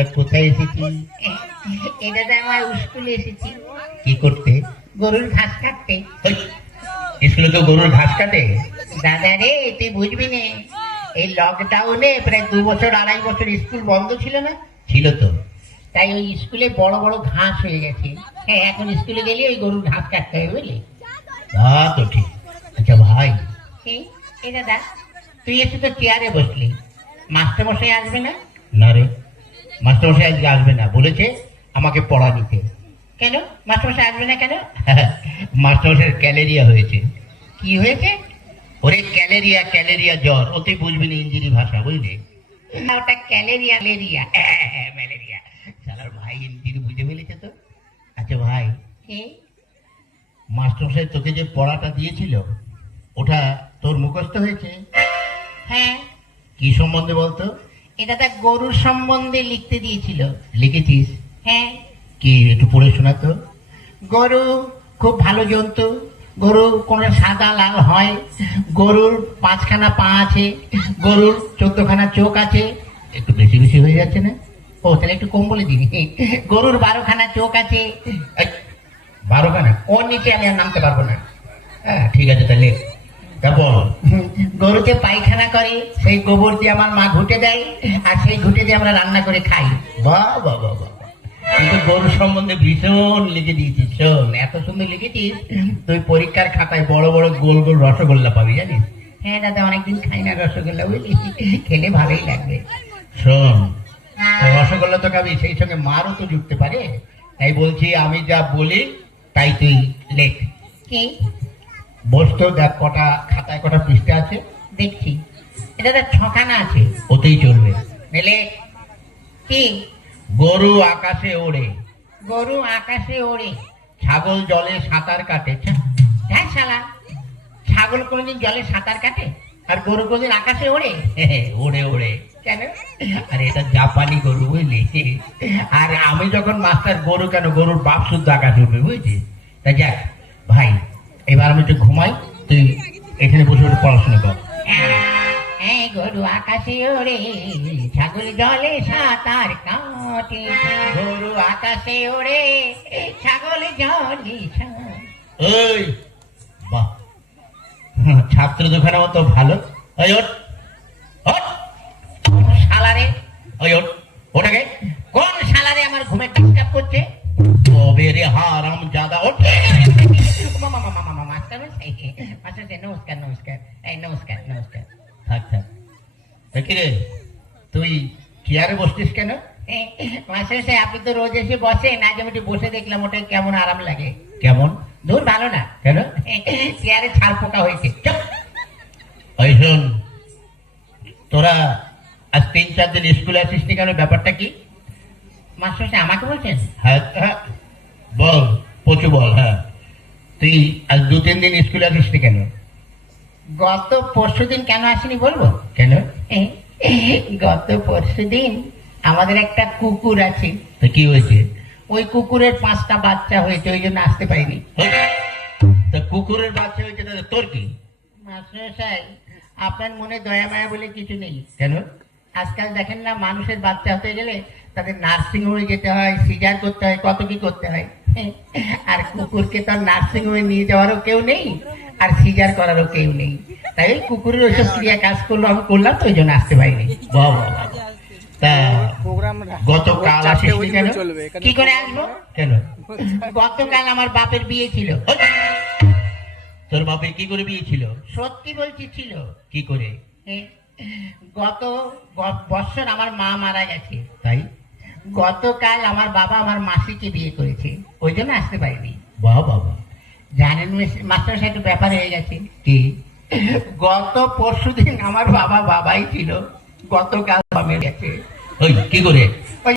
তোরা কোথায় এসেছিস? এটা তো আমার স্কুলে এসেছি কি করতে? গরুর ঘাস কাটতে। ওই, স্কুলে তো গরুর ঘাস কাটে? দাদা রে, তুই বুঝবি না, এই লকডাউনে প্রায় 2 বছর 2.5 বছর স্কুল বন্ধ ছিল না, ছিল তো। তাই ওই স্কুলে বড় বড় ঘাস হয়ে গেছে। হ্যাঁ, এখন স্কুলে গেলে ওই গরুর ঘাস কাটতে হবে, বুঝলি? তা তো ঠিক। আচ্ছা ভাই, এই দাদা, তুই এসে তো চেয়ারে বসলি, মাস্টার মশাই আসবে না? না রে, মাস্টারমশাই আজকে আসবে না, বলেছে আমাকে পড়া দিতে। কেন মাস্টার মশাই আসবে না কেন? মাস্টারমশাইয়ের ক্যালেরিয়া হয়েছে। কি হয়েছে? ওরে ক্যালেরিয়া, ক্যালেরিয়া জ্বর, ও তুই বুঝবি না ইংরেজি ভাষা, বুঝলি? ওটা ক্যালেরিয়া লেরিয়া ম্যালেরিয়া। শালার ভাই ইংরেজি বুঝে ফেলেছে তো। আচ্ছা ভাই, মাস্টারমশাই তোকে যে পড়াটা দিয়েছিল ওটা তোর মুখস্থ হয়েছে? হ্যাঁ। কি সম্বন্ধে বলতো? এটা তো গরুর সম্বন্ধে লিখতে দিয়েছিল। লিখেছিস? হ্যাঁ। কি একটু পড়ে শোনা তো। গরু খুব ভালো জন্তু। গরু কোন সাদা লাল হয়। গরুর 5খানা পা আছে। গরুর 14খানা চোখ আছে। একটু বেশি বেশি হয়ে যাচ্ছে না? ও তাহলে একটু কম বলে দিবি। গরুর 12খানা চোখ আছে। 12খানা? ওর নিচে আমি আর নামতে পারবো না। হ্যাঁ ঠিক আছে, তাহলে তারপর? গরুতে পায়খানা করে, সেই গোবর দিয়ে আমার মা ঘুটে দেয়, আর সেই ঘুটে দিয়ে আমরা রান্না করে খাই। বাহ বাহ বাহ বাহ, কিন্তু গরু সম্বন্ধে ভীষণ লিখে দিয়েছিস। শোন, এত সুন্দর লিখেছিস, তুই পরীক্ষার খাতায় বড় বড় গোল গোল রসগোল্লা পাবি, জানিস? হ্যাঁ দাদা, অনেকদিন খাই না রসগোল্লা, বুঝলি? খেলে ভালোই লাগবে। শোন, রসগোল্লা তো খাবি, সেই সঙ্গে মারও তো জুটতে পারে। তাই বলছি, আমি যা বলি তাই তুই লেখ। কি? বসতো দেখ, কটা খাতায় কটা পৃষ্ঠা আছে দেখছি। এটা তো 6খানা আছে। ওতেই চলবে। মেলে কি? গরু আকাশে ওড়ে, গরু আকাশে ওড়ে, ছাগল জলে সাঁতার কাটে। হ্যাঁ শালা, ছাগল কোনদিন জলে সাঁতার কাটে আর গরু কোনদিন আকাশে ওড়ে? ওড়ে ওড়ে। কেন? আর এটা জাপানি গরু, বুঝলি? আর আমি যখন মাস্টার, গরু কেন, গরুর বাপ শুদ্ধ আকাশে উঠবে, বুঝলি? তা যাক ভাই, এবার আমি একটু ঘুমাই, তুই এখানে বসে বসে পড়াশোনা কর। হ্যাঁ, গরু আকাশে ওড়ে, ছাগল জলে সাঁতার কাটে। গরু আকাশে ওড়ে, ছাগল জলে ওই বাহ, ছাত্র দোকানে মতো ভালো। ওই ওঠ, ওঠ। শালারে, ওই ওঠ, ওটাকে। কোন শালারে আমার ঘুমের ডিস্টার্ব করছে? তবে রে হারাম জাদা, ওঠ। নমস্কার নমস্কার, এই নমস্কার নমস্কার। থাক থাক। কি রে, তুই চেয়ারে বসছিস কেন? মাস্টার সাহেব, আপনি তো রোজ এসে বসেন, আজ আমি একটু বসে দেখলাম, ওটা কেমন আরাম লাগে। কেমন? দূর ভালো না। কেন? চেয়ারে ছাড় পোকা হয়েছে। ওই শোন, তোরা আজ 3-4 দিন স্কুলে আসিস নি কেন, ব্যাপারটা কি? মাস্টার সাহেব আমাকে বলছেন? হ্যাঁ হ্যাঁ, বল পচু বল। হ্যাঁ, তুই আজ 2-3 দিন স্কুলে আসিস নি কেন? গত পরশুদিন কেন আসেনি বলবো? কেন? গত পরশুদিন আমাদের একটা কুকুর আছে। তো কি হয়েছে? ওই কুকুরের 5টা বাচ্চা হয়েছে, ওই জন্য আসতে পারিনি। তা কুকুরের বাচ্চা হয়েছে, তাহলে তোর কি? মাস্টার সাহেব, আপনার মনে দয়া মায়া বলে কিছু নেই। কেন? আজকাল দেখেন না, মানুষের বাচ্চা হতে গেলে তাদের নার্সিং হোমে যেতে হয়, সিজার করতে হয়, কত কি করতে হয়। আর কুকুরকে তো নার্সিং হোমে নিয়ে যাওয়ারও কেউ নেই, আর সিজার করারও কেউ নেই। তাই ওই কুকুরের ওইসব ক্রিয়া কাজ করলো, আমি করলাম, তো ওই জন্য আসতে পারিনি। বাবা, তা গতকাল আসিস নি কেন? কি করে আসবো? কেন? গতকাল আমার বাপের বিয়ে ছিল। তোর বাপের কি করে বিয়ে ছিল? সত্যি বলছি, ছিল। কি করে? গত বছর আমার মা মারা গেছে, তাই গতকাল আমার বাবা আমার মাসিকে বিয়ে করেছে, ওই জন্য আসতে পারিনি। বাহ বাবা। জানেন মাস্টার সাহেব, একটু ব্যাপার হয়ে গেছে। কি? গত পরশুদিন আমার বাবাই ছিল, গতকাল মেরে গেছে। ওই কি করে?